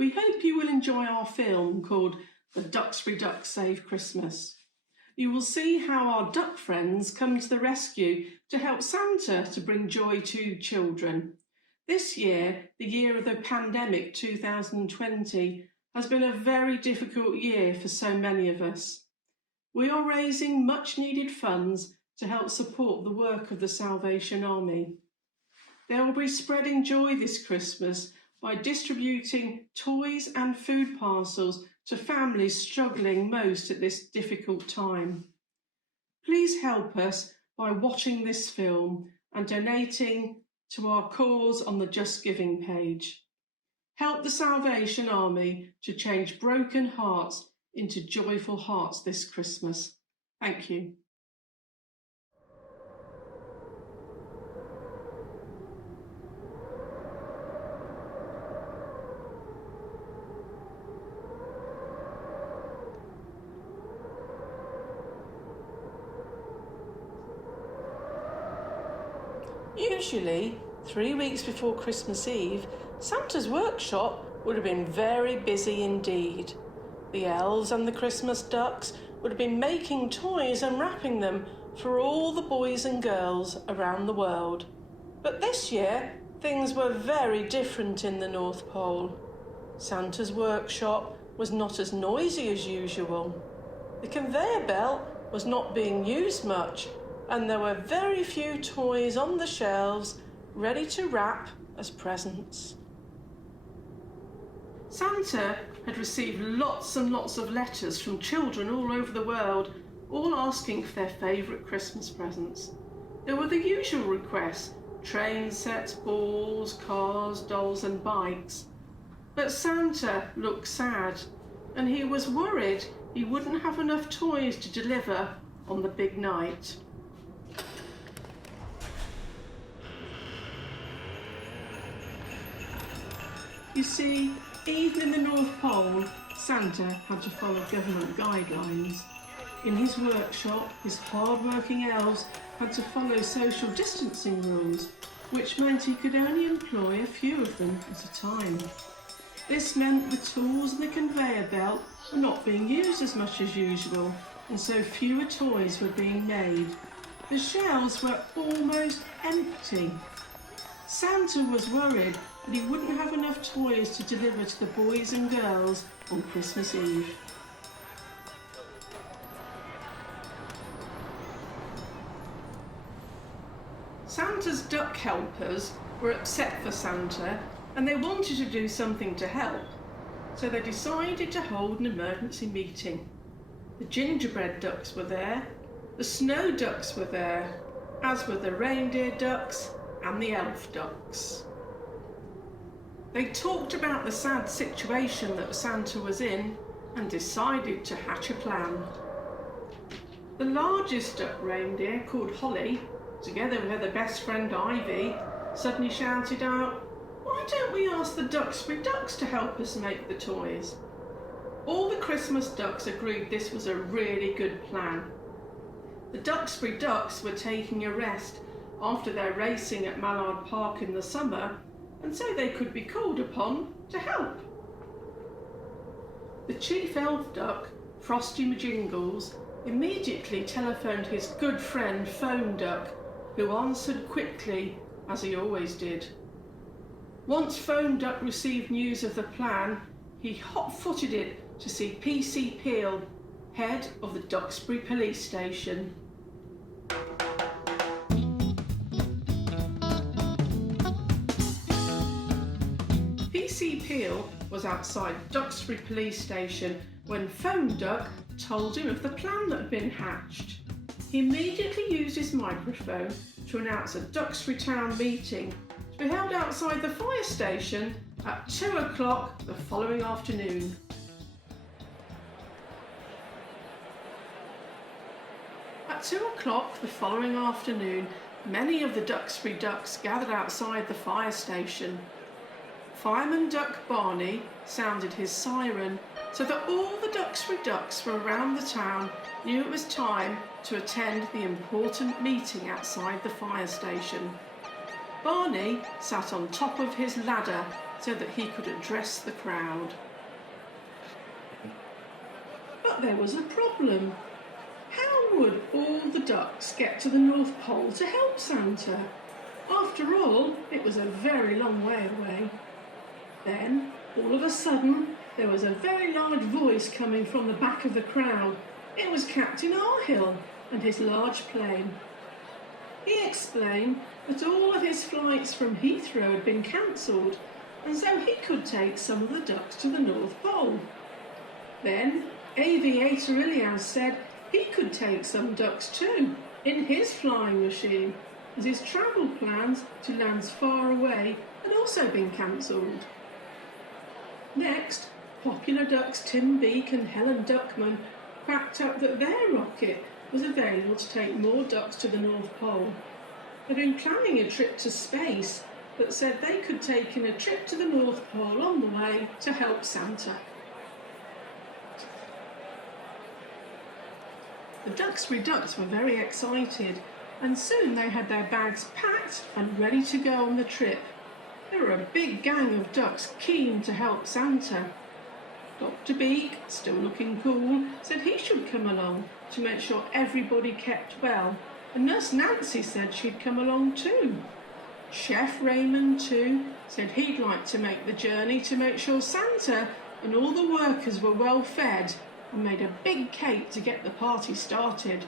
We hope you will enjoy our film called The Ducksbury Ducks Save Christmas. You will see how our duck friends come to the rescue to help Santa to bring joy to children. This year, the year of the pandemic 2020, has been a very difficult year for so many of us. We are raising much needed funds to help support the work of the Salvation Army. They will be spreading joy this Christmas by distributing toys and food parcels to families struggling most at this difficult time. Please help us by watching this film and donating to our cause on the Just Giving page. Help the Salvation Army to change broken hearts into joyful hearts this Christmas. Thank you. Usually, 3 weeks before Christmas Eve, Santa's workshop would have been very busy indeed. The elves and the Christmas ducks would have been making toys and wrapping them for all the boys and girls around the world. But this year, things were very different in the North Pole. Santa's workshop was not as noisy as usual. The conveyor belt was not being used much, and there were very few toys on the shelves ready to wrap as presents. Santa had received lots and lots of letters from children all over the world, all asking for their favourite Christmas presents. There were the usual requests: train sets, balls, cars, dolls and bikes. But Santa looked sad, and he was worried he wouldn't have enough toys to deliver on the big night. You see, even in the North Pole, Santa had to follow government guidelines. In his workshop, his hard-working elves had to follow social distancing rules, which meant he could only employ a few of them at a time. This meant the tools and the conveyor belt were not being used as much as usual, and so fewer toys were being made. The shelves were almost empty. Santa was worried that he wouldn't have enough toys to deliver to the boys and girls on Christmas Eve. Santa's duck helpers were upset for Santa, and they wanted to do something to help, so they decided to hold an emergency meeting. The gingerbread ducks were there, the snow ducks were there, as were the reindeer ducks and the elf ducks. They talked about the sad situation that Santa was in and decided to hatch a plan. The largest duck reindeer, called Holly, together with her best friend Ivy, suddenly shouted out, "Why don't we ask the Ducksbury ducks to help us make the toys?" All the Christmas ducks agreed this was a really good plan. The Ducksbury ducks were taking a rest after their racing at Mallard Park in the summer, and so they could be called upon to help. The chief elf duck, Frosty Majingles, immediately telephoned his good friend Foam Duck, who answered quickly, as he always did. Once Foam Duck received news of the plan, he hot-footed it to see PC Peel, head of the Ducksbury police station. PC Peel was outside Ducksbury police station when Foam Duck told him of the plan that had been hatched. He immediately used his microphone to announce a Ducksbury town meeting to be held outside the fire station at 2 o'clock the following afternoon. At 2 o'clock the following afternoon, many of the Ducksbury ducks gathered outside the fire station. Fireman Duck Barney sounded his siren so that all the Ducksbury ducks from around the town knew it was time to attend the important meeting outside the fire station. Barney sat on top of his ladder so that he could address the crowd. But there was a problem. How would all the ducks get to the North Pole to help Santa? After all, it was a very long way away. Then, all of a sudden, there was a very large voice coming from the back of the crowd. It was Captain Arhill and his large plane. He explained that all of his flights from Heathrow had been cancelled, and so he could take some of the ducks to the North Pole. Then, Aviator Ilias said he could take some ducks too, in his flying machine, as his travel plans to lands far away had also been cancelled. Next, Popular Ducks Tim Beak and Helen Duckman cracked up that their rocket was available to take more ducks to the North Pole. They'd been planning a trip to space, but said they could take in a trip to the North Pole on the way to help Santa. The Ducksbury Ducks were very excited, and soon they had their bags packed and ready to go on the trip. They were a big gang of ducks keen to help Santa. Dr. Beak, still looking cool, said he should come along to make sure everybody kept well, and Nurse Nancy said she'd come along too. Chef Raymond too said he'd like to make the journey to make sure Santa and all the workers were well fed, and made a big cake to get the party started.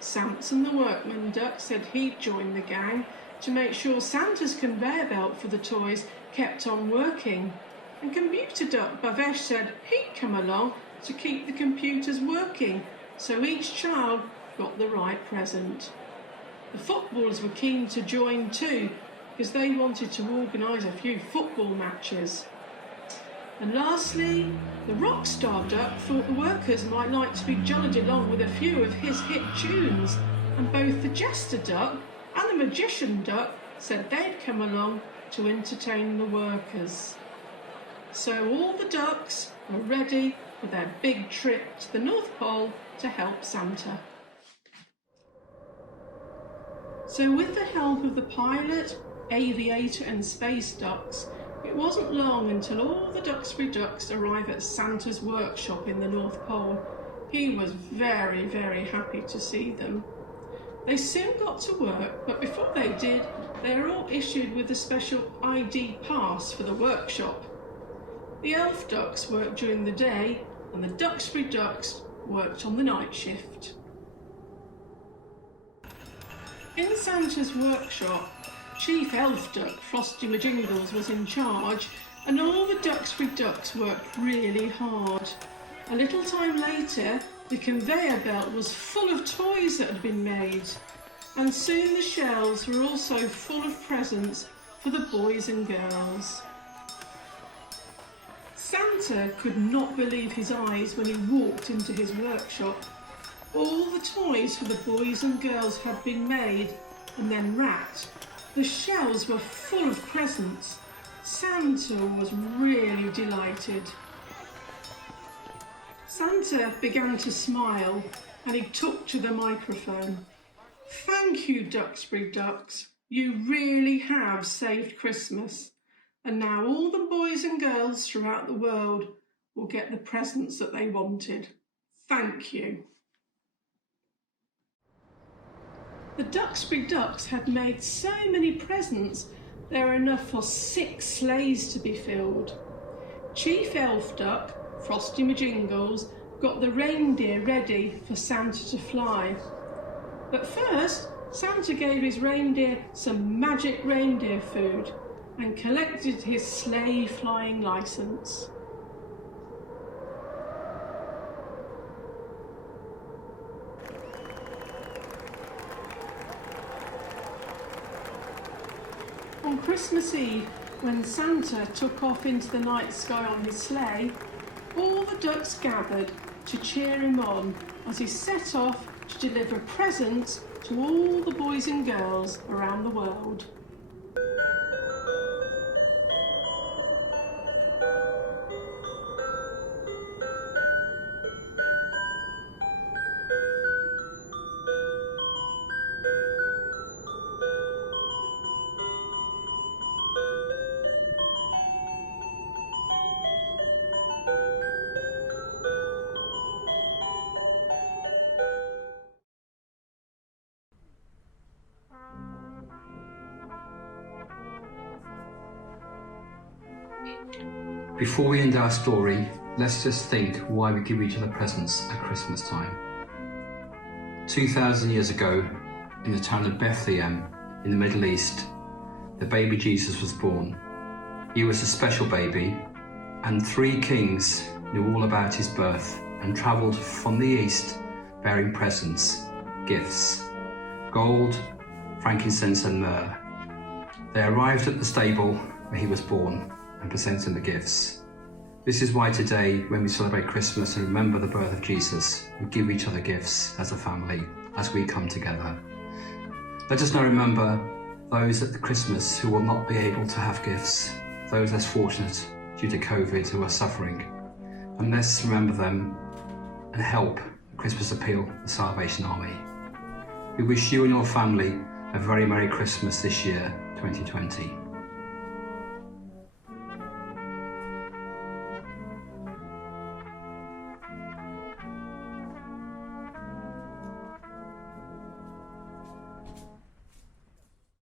Samson the workman duck said he'd join the gang to make sure Santa's conveyor belt for the toys kept on working, and computer duck Bavesh said he'd come along to keep the computers working so each child got the right present. The footballers were keen to join too, because they wanted to organise a few football matches. And lastly, the rock star duck thought the workers might like to be jollied along with a few of his hit tunes, and both the jester duck and the magician duck said they'd come along to entertain the workers. So all the ducks were ready for their big trip to the North Pole to help Santa. So with the help of the pilot, aviator and space ducks, it wasn't long until all the Ducksbury Ducks arrived at Santa's workshop in the North Pole. He was very, very happy to see them. They soon got to work, but before they did, they were all issued with a special ID pass for the workshop. The elf ducks worked during the day, and the Ducksbury Ducks worked on the night shift. In Santa's workshop, Chief Elf Duck Frosty Majingles was in charge, and all the Ducksbury Ducks worked really hard. A little time later, the conveyor belt was full of toys that had been made, and soon the shelves were also full of presents for the boys and girls. Santa could not believe his eyes when he walked into his workshop. All the toys for the boys and girls had been made and then wrapped. The shelves were full of presents. Santa was really delighted. Santa began to smile and he took to the microphone. "Thank you, Ducksbury Ducks. You really have saved Christmas. And now all the boys and girls throughout the world will get the presents that they wanted. Thank you." The Ducksbury Ducks had made so many presents there were enough for 6 sleighs to be filled. Chief Elf Duck, Frosty Majingles, got the reindeer ready for Santa to fly. But first, Santa gave his reindeer some magic reindeer food and collected his sleigh flying licence. On Christmas Eve, when Santa took off into the night sky on his sleigh, all the ducks gathered to cheer him on as he set off to deliver presents to all the boys and girls around the world. Before we end our story, let's just think why we give each other presents at Christmas time. 2,000 years ago, in the town of Bethlehem in the Middle East, the baby Jesus was born. He was a special baby, and 3 kings knew all about his birth and travelled from the east bearing presents, gifts, gold, frankincense and myrrh. They arrived at the stable where he was born and presented him the gifts. This is why today, when we celebrate Christmas and remember the birth of Jesus, we give each other gifts as a family, as we come together. Let us now remember those at the Christmas who will not be able to have gifts, those less fortunate due to COVID who are suffering. And let's remember them and help the Christmas Appeal, the Salvation Army. We wish you and your family a very Merry Christmas this year, 2020.